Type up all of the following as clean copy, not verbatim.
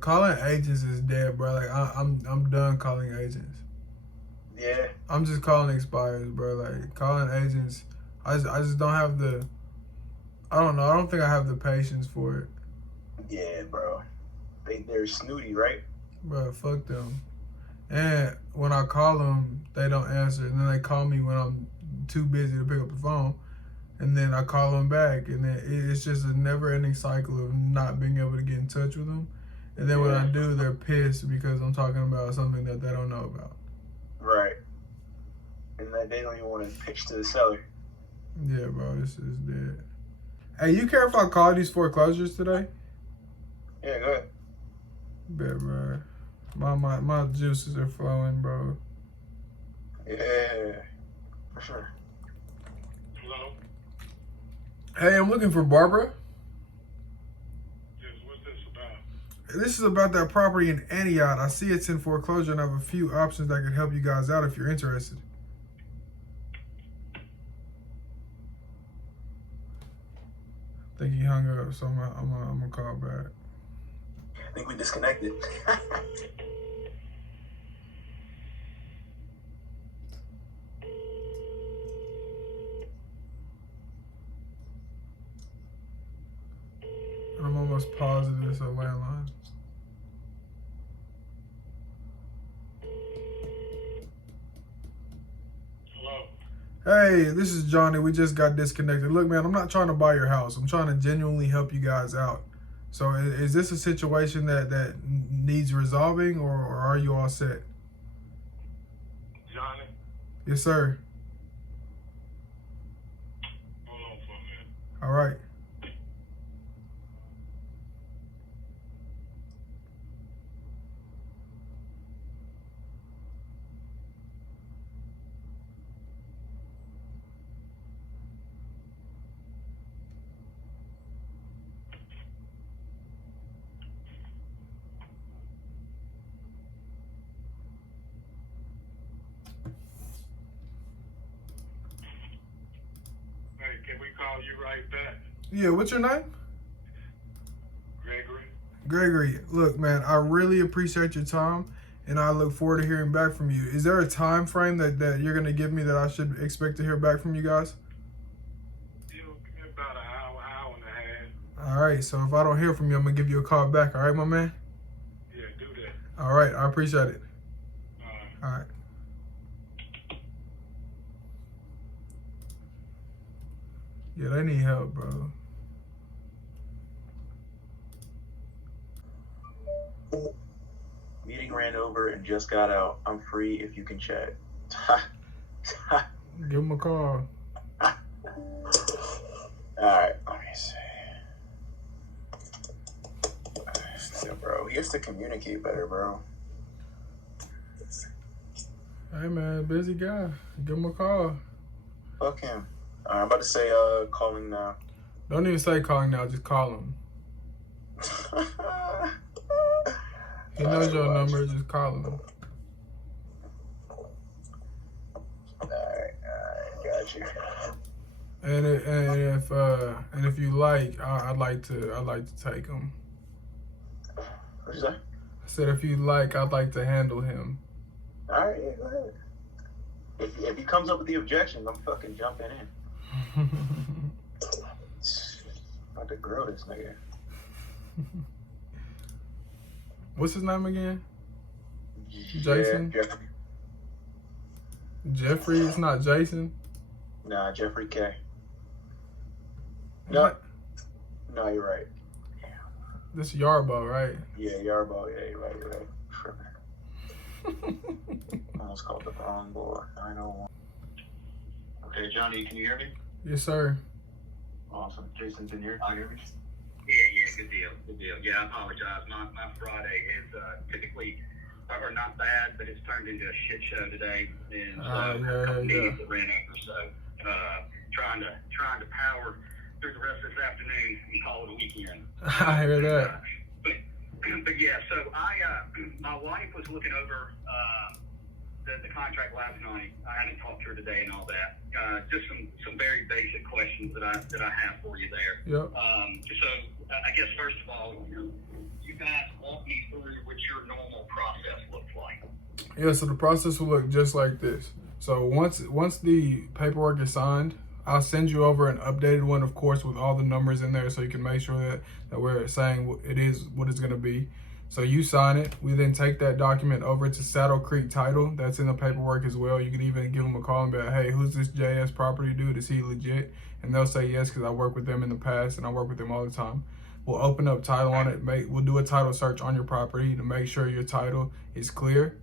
calling agents is dead, bro. Like I'm done calling agents. Yeah. I'm just calling expires, bro. Like calling agents, I just don't have the. I don't know. I don't think I have the patience for it. Yeah, bro. They're snooty, right? Bro, fuck them. And when I call them, they don't answer. And then they call me when I'm too busy to pick up the phone. And then I call them back. And then it's just a never-ending cycle of not being able to get in touch with them. And then when I do, they're pissed because I'm talking about something that they don't know about. Right. And that they don't even want to pitch to the seller. Yeah, bro, this is dead. Hey, you care if I call these foreclosures today? Yeah, go ahead. Bet, bro. My juices are flowing, bro. Yeah, for sure. Hello? Hey, I'm looking for Barbara. Yes, what's this about? This is about that property in Antioch. I see it's in foreclosure and I have a few options that could help you guys out if you're interested. I think he hung up, so I'm gonna call back. I think we disconnected. I'm almost positive it's a landline. Hello? Hey, this is Johnny. We just got disconnected. Look, man, I'm not trying to buy your house. I'm trying to genuinely help you guys out. So is this a situation that needs resolving or are you all set? Johnny? Yes, sir. Hold on for a minute. All right. Hey, can we call you right back? Yeah, what's your name? Gregory? Gregory, look, man, I really appreciate your time, and I look forward to hearing back from you. Is there a time frame that you're going to give me that I should expect to hear back from you guys? It'll be about an hour and a half. All right, so if I don't hear from you, I'm going to give you a call back. All right, my man? Yeah, do that. All right, I appreciate it. All right. All right. Yeah, they need help, bro. Meeting ran over and just got out. I'm free if you can chat. Give them a call. Alright, let me see. Yeah, bro, he has to communicate better, bro. Hey, man, busy guy. Give him a call. Fuck him. I'm about to say, calling now. Don't even say calling now, just call him. He knows your number, just call him. Alright, got you. And if you like, I'd like to take him. What'd you say? I said if you like, I'd like to handle him. Alright, yeah, go ahead. If he comes up with the objections, I'm fucking jumping in. About to grill this nigga. What's his name again? Jason? Jeffrey. Jeffrey? It's not Jason? Nah, Jeffrey K. No, you're right. This Yarbo, right? Yeah, Yarbo. Yeah, you're right. Almost called the wrong boy. 901. Okay, Johnny, can you hear me? Yes, sir. Awesome. Jason's in here. Can you hear me? Yeah, good deal. Yeah, I apologize. My Friday is typically, or not bad, but it's turned into a shit show today, and a couple meetings that ran over. So trying to power through the rest of this afternoon and call it a weekend. I hear that. But yeah, so my wife was looking over the contract last night. I hadn't talked to her today and all that. Just some very basic questions that I have for you there. Yep. So I guess first of all, you you guys walk me through what your normal process looks like. Yeah, so the process will look just like this. So once the paperwork is signed, I'll send you over an updated one, of course, with all the numbers in there, so you can make sure that we're saying it is what it's going to be. So you sign it. We then take that document over to Saddle Creek Title. That's in the paperwork as well. You can even give them a call and be like, hey, who's this JS property dude? Is he legit? And they'll say yes, because I work with them in the past and I work with them all the time. We'll open up title on it. We'll do a title search on your property to make sure your title is clear.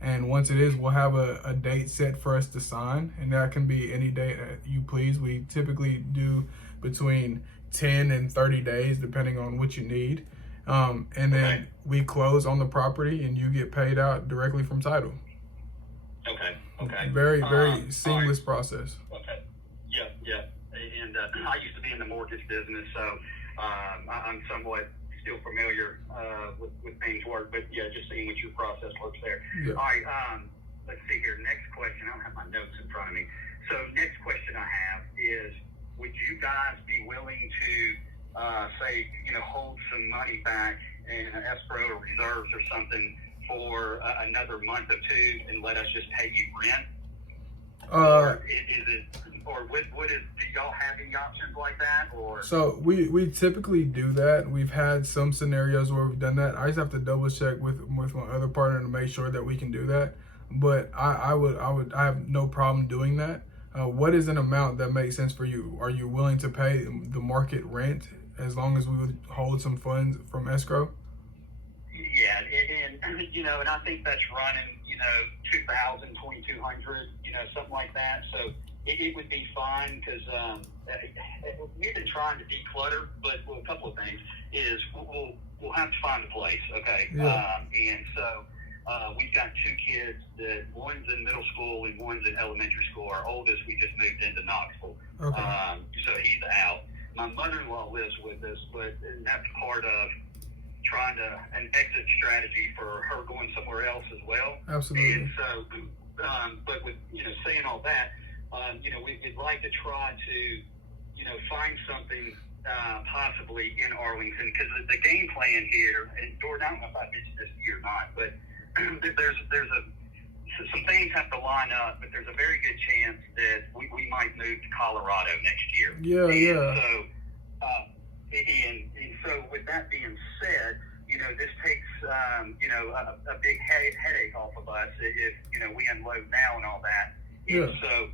And once it is, we'll have a date set for us to sign, and that can be any date that you please. We typically do between 10 and 30 days, depending on what you need. And then we close on the property, and you get paid out directly from title. Okay. Very seamless process. Okay. Yeah. And I used to be in the mortgage business, so I'm somewhat still familiar with things work, but yeah, just seeing what your process looks there. Yeah. All right, let's see here. Next question. I don't have my notes in front of me. So next question I have is, would you guys be willing to say, hold some money back in an escrow or reserves or something for another month or two and let us just pay you rent? Do y'all have any options like that? Or so we typically do that. We've had some scenarios where we've done that. I just have to double check with my other partner to make sure that we can do that. But I have no problem doing that. What is an amount that makes sense for you? Are you willing to pay the market rent as long as we would hold some funds from escrow? Yeah, and I think that's running, $2,000, $2,200, something like that. So it would be fine, because we've been trying to declutter, but a couple of things is we'll have to find a place, okay? Yeah. And so we've got two kids that one's in middle school and one's in elementary school. Our oldest, we just moved into Knoxville, Okay. so he's out. My mother-in-law lives with us, but that's part of trying an exit strategy for her going somewhere else as well. Absolutely. And so, but with saying all that, we'd like to try to find something possibly in Arlington, because the game plan here, and Jordan, I don't know if I mentioned this to you or not, but some things have to line up, but there's a very good chance that we might move to Colorado next year. Yeah. And so with that being said, this takes, a big headache off of us if, we unload now and all that. Yeah. And so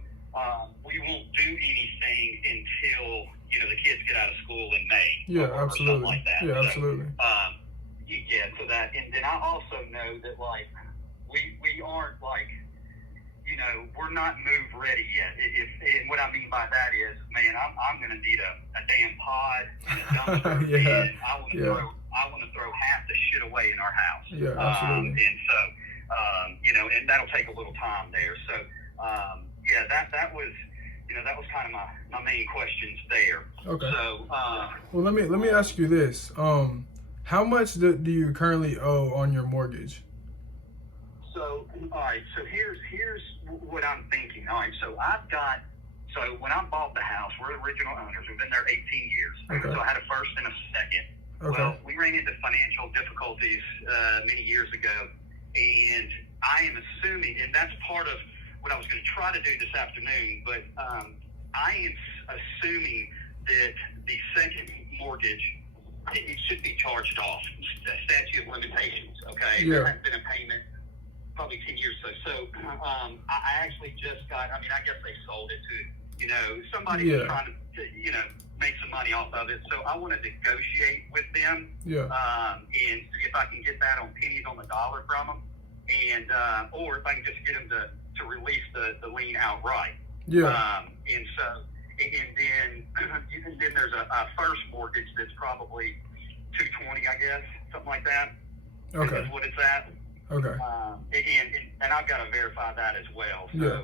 we won't do anything until, the kids get out of school in May. Yeah, or absolutely. something like that. Yeah, So, absolutely. so that, and then I also know that, we aren't, we're not move ready yet. And what I mean by that is, man, I'm going to need a damn pod and a dumpster. Yeah. And I want to throw half the shit away in our house. Yeah, absolutely. And so, and that'll take a little time there. So, that was, that was kind of my main questions there. Okay. So, well, let me ask you this. How much do you currently owe on your mortgage? So, all right, so here's what I'm thinking. All right, so when I bought the house, we're the original owners. We've been there 18 years. Okay. So I had a first and a second. Okay. Well, we ran into financial difficulties many years ago, and I am assuming, and that's part of what I was going to try to do this afternoon, but I am assuming that the second mortgage, it should be charged off, statute of limitations, okay? Yeah. There hasn't been a payment probably 10 years or so. I actually just got, I guess they sold it to, somebody who's trying to, make some money off of it. So I want to negotiate with them. Yeah. And see if I can get that on pennies on the dollar from them. And, or if I can just get them to release the lien outright. Yeah. And so, and then there's a first mortgage that's probably $220, I guess, something like that. Okay. That's what it's at. Okay. And I've got to verify that as well. So, yeah.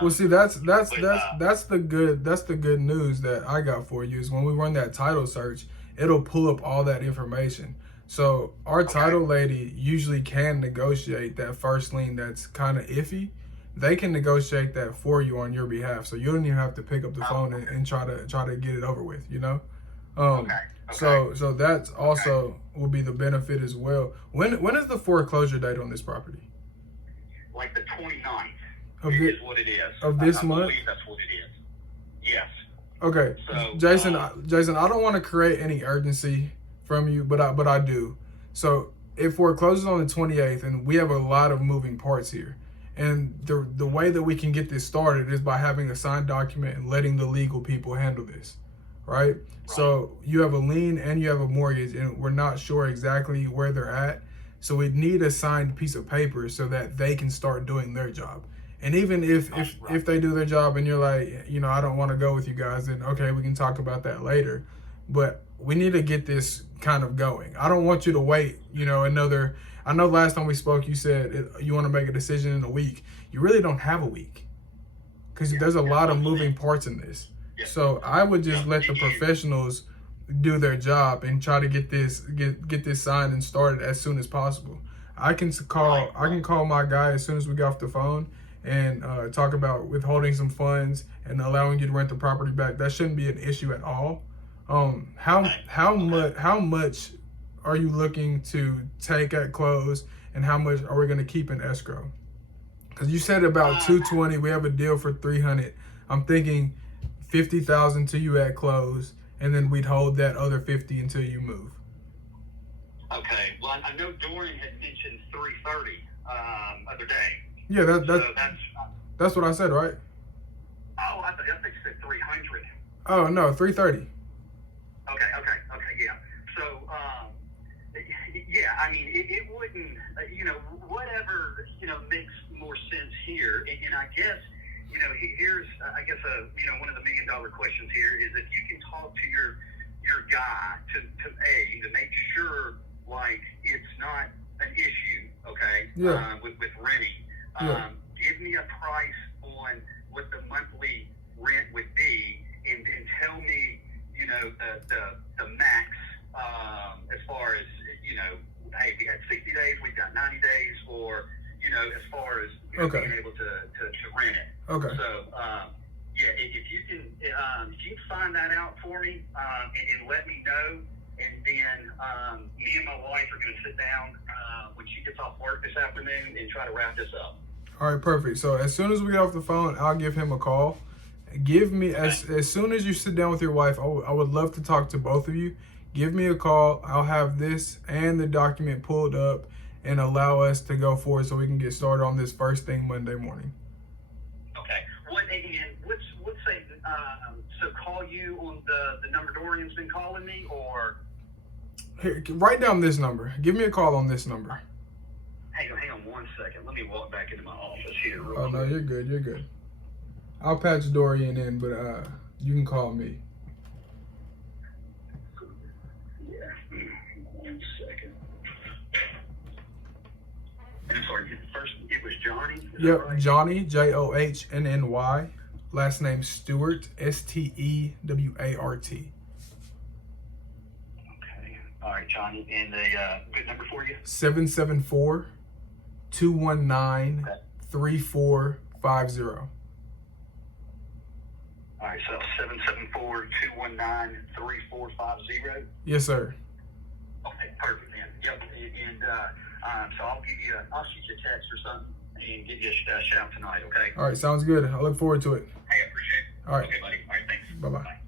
Well, see, that's the good news that I got for you is when we run that title search, it'll pull up all that information. So our title lady usually can negotiate that first lien that's kind of iffy. They can negotiate that for you on your behalf, so you don't even have to pick up the phone and try to get it over with. Okay. So that's also will be the benefit as well. When is the foreclosure date on this property? Like the 29th is what it is. Of this month? I believe that's what it is. Yes. Okay. So, Jason, I don't want to create any urgency from you, but I do. So it forecloses on the 28th, and we have a lot of moving parts here. And the way that we can get this started is by having a signed document and letting the legal people handle this, right? So you have a lien and you have a mortgage, and we're not sure exactly where they're at. So we need a signed piece of paper so that they can start doing their job. And even if they do their job and you're like, I don't want to go with you guys, then okay, we can talk about that later. But we need to get this kind of going. I don't want you to wait, another. I know last time we spoke, you said you want to make a decision in a week. You really don't have a week because there's a lot of moving parts in this. Yeah. So I would just let the professionals do their job and try to get this signed and started as soon as possible. I can call my guy as soon as we get off the phone and talk about withholding some funds and allowing you to rent the property back. That shouldn't be an issue at all. How much are you looking to take at close, and how much are we going to keep in escrow? Because you said about $220. We have a deal for $300. I'm thinking $50,000 to you at close, and then we'd hold that other $50 until you move. Okay. Well, I know Dorian had mentioned $330 other day. Yeah, that's what I said, right? Oh, I think you said $300. Oh no, $330. Okay, yeah. So, yeah, I mean, it wouldn't, whatever, makes more sense here. And I guess, here's, one of the $1 million questions here is if you can talk to your guy to make sure, like, it's not an issue, okay? Yeah. With renting. Yeah. Give me a price on what the monthly rent would be, and then tell me, the max, as far as, hey, we got 60 days, we've got 90 days, or, as far as being able to rent it. Okay. So, yeah, if you can find that out for me, and let me know, and then me and my wife are going to sit down when she gets off work this afternoon and try to wrap this up. All right, perfect. So as soon as we get off the phone, I'll give him a call. Give me, as soon as you sit down with your wife, I would love to talk to both of you. Give me a call. I'll have this and the document pulled up and allow us to go forward so we can get started on this first thing Monday morning. Okay. Let's say, so call you on the number Dorian's been calling me, or? Here, write down this number. Give me a call on this number. Hang on 1 second. Let me walk back into my office here real quick. No, you're good. I'll patch Dorian in, but you can call me. Yeah. 1 second. And I'm sorry, first it was Johnny? Yep, right? Johnny, Johnnny. Last name Stewart, Stewart. Okay. All right, Johnny. And the good number for you? 774-219-3450. All right, so 774-219-3450? Yes, sir. Okay, perfect, man. Yep, and so I'll shoot you a text or something and give you a shout tonight, okay? All right, sounds good. I look forward to it. Hey, I appreciate it. All right. Okay, buddy. All right, thanks. Bye-bye. Bye.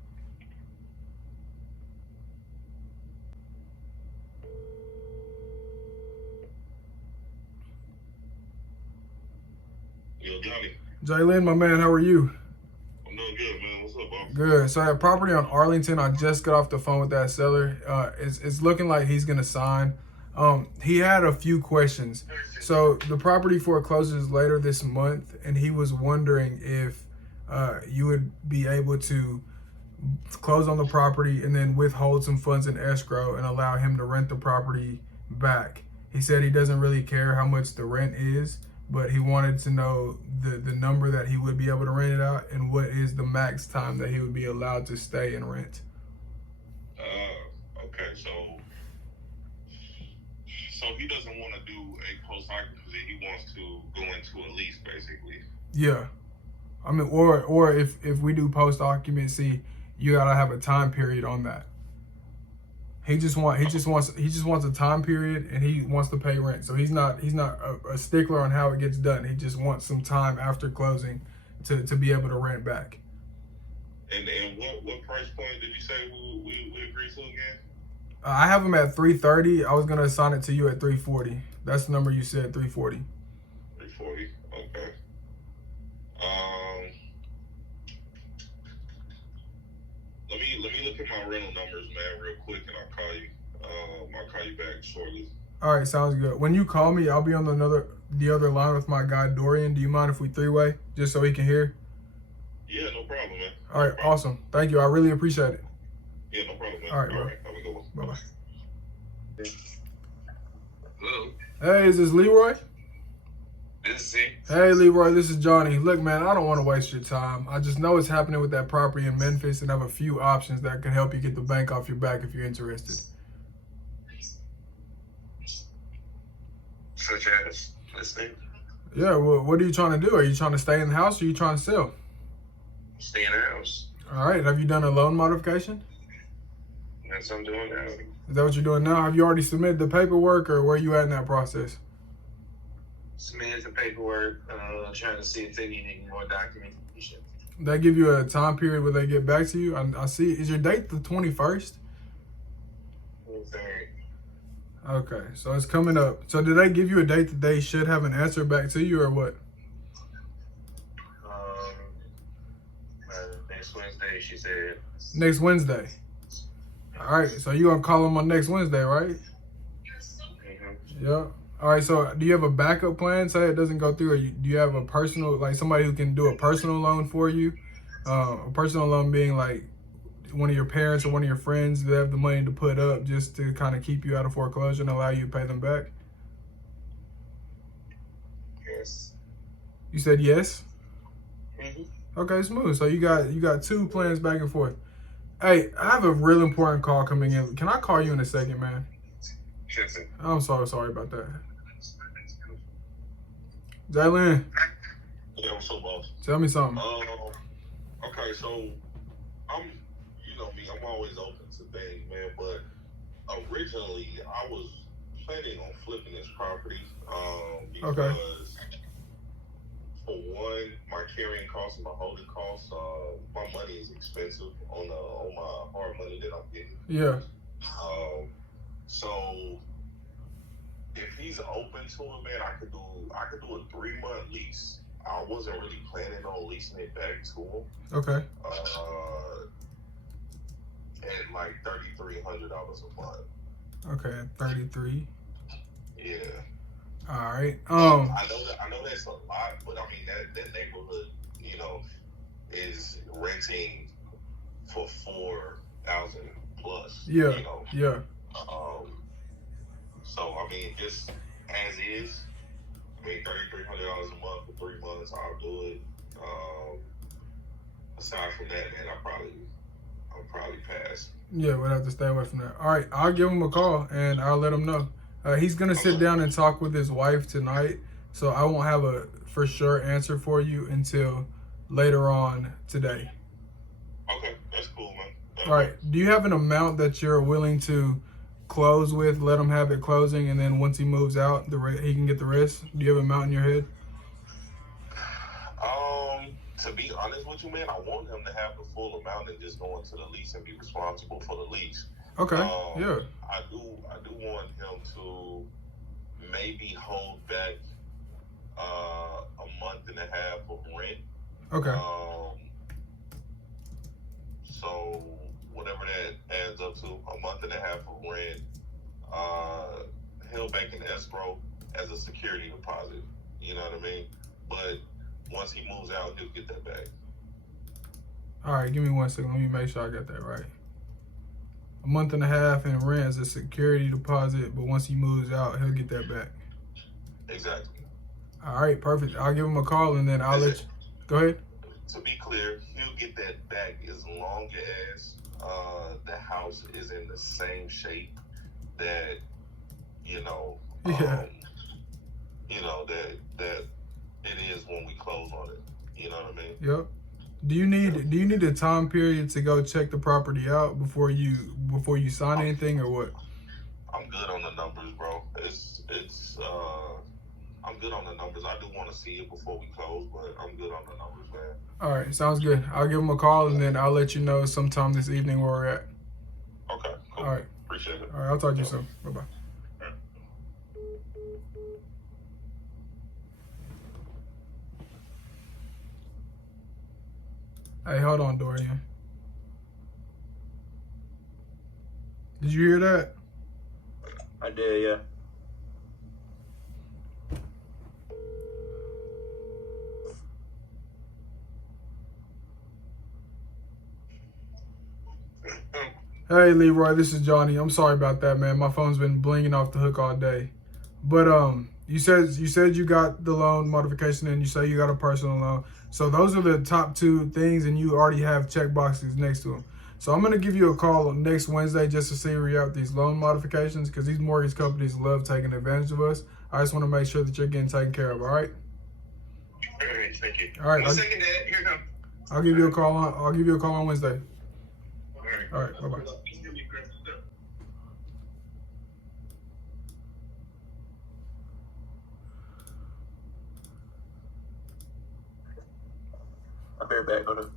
Yo, Johnny. Jalen, my man, how are you? I'm doing good, man. What's up, boss? Good. So I have property on Arlington. I just got off the phone with that seller. It's looking like he's gonna sign. He had a few questions. So the property forecloses later this month, and he was wondering if you would be able to close on the property and then withhold some funds in escrow and allow him to rent the property back. He said he doesn't really care how much the rent is, but he wanted to know the number that he would be able to rent it out and what is the max time that he would be allowed to stay and rent. Okay, so he doesn't want to do a post-occupancy. He wants to go into a lease, basically. Yeah. I mean, or if we do post-occupancy, you gotta have a time period on that. He just wants a time period, and he wants to pay rent. So he's not a stickler on how it gets done. He just wants some time after closing to be able to rent back. And what price point did you say we agreed to again? I have him at 330. I was gonna assign it to you at 340. That's the number you said, 340. 340. Okay. Let me look at my rental numbers, man, real quick, and I'll call you. I'll call you back shortly. All right, sounds good. When you call me, I'll be on the other line with my guy Dorian. Do you mind if we three-way, just so he can hear? Yeah, no problem, man. All right, awesome. Thank you. I really appreciate it. Yeah, no problem, man. All right, Have a good one. Bye-bye. Hello, Hey, is this Leroy? this is it. Hey, Leroy, this is Johnny. Look, man, I don't want to waste your time. I just know it's happening with that property in Memphis, and I have a few options that can help you get the bank off your back if you're interested. Such as listening, Yeah, well, what are you trying to do? Are you trying to stay in the house or are you trying to sell? stay in the house. All right, have you done a loan modification? That's what I'm doing now. Is that what you're doing now? Have you already submitted the paperwork, or where you at in that process? Submitted the paperwork, trying to see if they need any more documentation. They give you a time period where they get back to you? I see. Is your date the 21st? Third. Okay, so it's coming up. So did they give you a date that they should have an answer back to you, or what? Next Wednesday, she said. Next Wednesday. All right, so you gonna call them on next Wednesday, right? Mm-hmm. Yeah. All right, so do you have a backup plan? Say it doesn't go through, or do you have a personal, like somebody who can do a personal loan for you? A personal loan being like one of your parents or one of your friends that have the money to put up just to kind of keep you out of foreclosure and allow you to pay them back? Yes. You said yes? Mm-hmm. Okay, smooth. So you got two plans back and forth. Hey, I have a real important call coming in. Can I call you in a second, man? Sure thing. I'm so sorry about that. Jalen, Yeah, what's up, boss? tell me something. Okay, so you know me, I'm always open to things, man. But originally, I was planning on flipping this property, because Okay. for one, my carrying costs and my holding costs, my money is expensive on my hard money that I'm getting. Yeah. So if he's open to it, man, I could do a 3-month lease. I wasn't really planning on leasing it back to him. Okay. At like $3,300 a month. Okay. 33. Yeah. All right. I know that's a lot, but I mean that neighborhood, you know, is renting for 4,000 plus. Yeah. You know. Yeah. So I mean, just as is. I mean, $3,300 a month for 3 months, I'll do it. Aside from that, man, I'll probably pass. Yeah, we'll have to stay away from that. All right, I'll give him a call and I'll let him know. He's gonna sit down and talk with his wife tonight, so I won't have a for sure answer for you until later on today. Okay, that's cool, man. All right. Do you have an amount that you're willing to close with? Let him have it closing, and then once he moves out, he can get the rest. Do you have an amount in your head? To be honest with you, man, I want him to have the full amount and just go into the lease and be responsible for the lease. Okay. Yeah. I do want him to maybe hold back a month and a half of rent. Okay. So whatever that adds up to, a month and a half of rent, held back in escrow as a security deposit. You know what I mean? But once he moves out, he'll get that back. All right. Give me 1 second. Let me make sure I got that right. A month and a half in rent as a security deposit, but once he moves out, he'll get that back. Exactly. All right. Perfect. I'll give him a call and then I'll let you. Go ahead. To be clear, he'll get that back as long as the house is in the same shape that, you know, Yeah. you know, that it is when we close on it. You know what I mean? Yep. Do you need a time period to go check the property out before before you sign anything, or what? I'm good on the numbers, bro. I'm good on the numbers. I do want to see it before we close, but I'm good on the numbers, man. All right, sounds good. I'll give him a call, and then I'll let you know sometime this evening where we're at. Okay, cool. All right. Appreciate it. All right, I'll talk to you soon. Bye-bye. Hey, hold on, Dorian. Did you hear that? I did, yeah. Hey, Leroy, this is Johnny. I'm sorry about that, man. My phone's been blinging off the hook all day. But you said you got the loan modification, and you say you got a personal loan. So those are the top two things, and you already have check boxes next to them. So I'm gonna give you a call next Wednesday just to see where you're at these loan modifications, because these mortgage companies love taking advantage of us. I just want to make sure that you're getting taken care of. All right. All right, thank you. All right. 1 second, Dad. Here comes. I'll give you a call on. I'll give you a call on Wednesday. All right. Bye bye. I'll be right back. Hold on.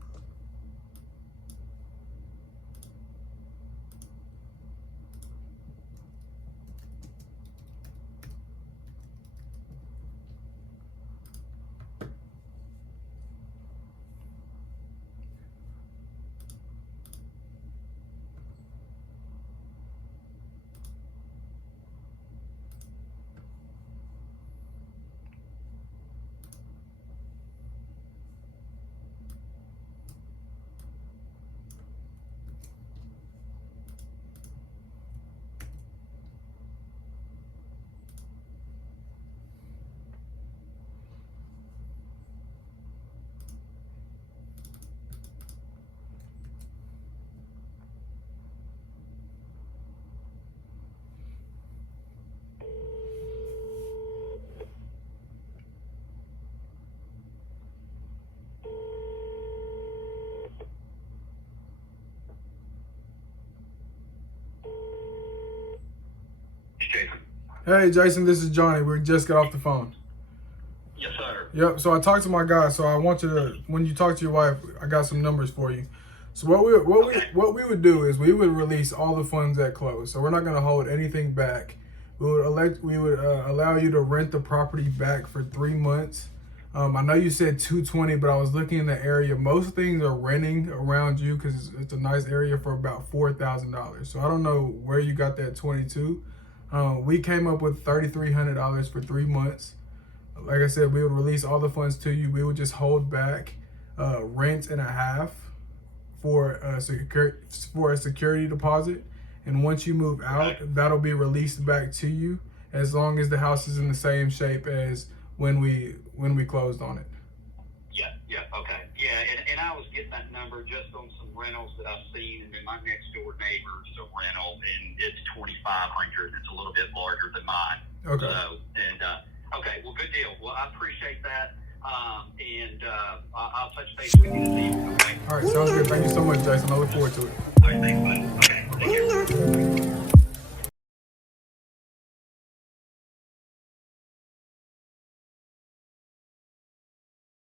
Jason. Hey, Jason, this is Johnny. We just got off the phone. Yes, sir. Yep. So I talked to my guy. So I want you to, when you talk to your wife, I got some numbers for you. So what we would do is we would release all the funds at close. So we're not going to hold anything back. We would allow you to rent the property back for 3 months. I know you said 220, but I was looking in the area. Most things are renting around you because it's a nice area for about $4,000. So I don't know where you got that 22. We came up with $3,300 for 3 months. Like I said, we would release all the funds to you. We would just hold back rent and a half for a security deposit. And once you move out, that'll be released back to you as long as the house is in the same shape as when we closed on it. Yeah, okay. Yeah, and I was getting that number just on some rentals that I've seen, and then my next door neighbor's a rental, and it's $2,500. It's a little bit larger than mine. Okay. So, okay, well, good deal. Well, I appreciate that, and I'll touch base with you this evening, okay? All right, sounds good. Thank you so much, Jason. I look forward to it. All right, thanks, bud. Okay, take care.